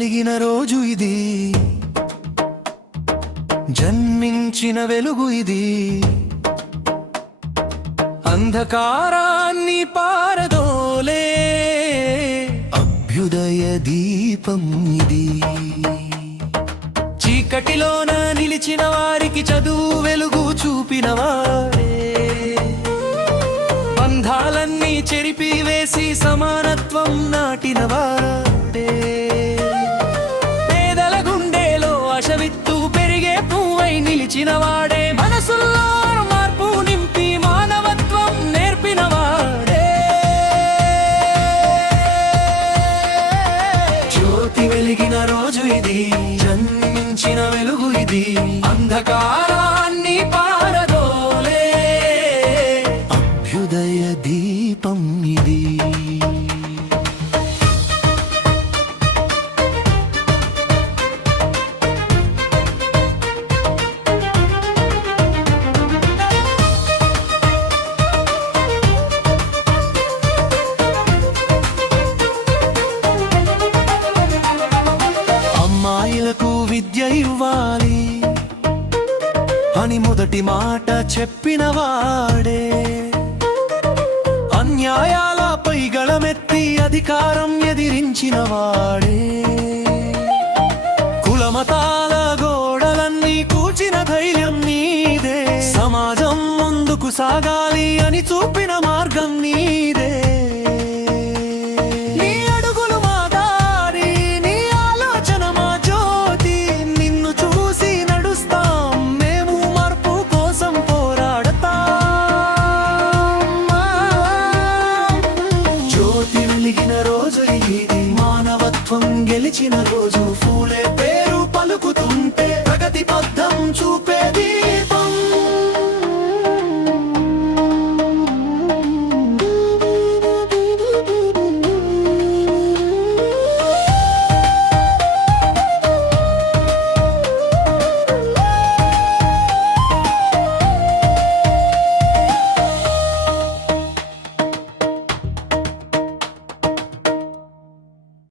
వెలిగిన రోజు ఇది, జన్మించిన వెలుగు ఇది, అంధకారాన్ని పారదోలే అభ్యుదయ దీపం ఇది. చీకటిలోన నిలిచిన వారికి చదువు వెలుగు చూపినవాడే, బంధాలన్నీ చెరిపి వేసి సమానత్వం నాటినవాడే, పేదల గుండెలో ఆశవిత్తు పెరిగే పువ్వై నిలిచినవాడే, మనసుల్లో మార్పు నింపి మానవత్వం నేర్పినవాడే. జ్యోతి వెలిగిన రోజు ఇది, జన్మించిన వెలుగు ఇది, అంధకారాన్ని పారదోలే అభ్యుదయ దీపం ఇది. అమ్మాయిలకు విద్య ఇవ్వాలి అని మొదటి మాట చెప్పినవాడే, అన్యాయాలపై గళమెత్తి అధికారం ఎదిరించినవాడే, కులమతాల గోడలన్నీ కూచిన ధైర్యం నీదే, సమాజం ముందుకు సాగాలి అని చూపిన మార్గం నీదే. నీ అడుగులు మా దారి, నీ ఆలోచన మా జ్యోతి, నిన్ను చూసి నడుస్తాం మేము, మార్పు కోసం పోరాడతాం. జ్యోతి వెలిగిన రోజు ఇది, మానవత్వం గెలిచిన రోజు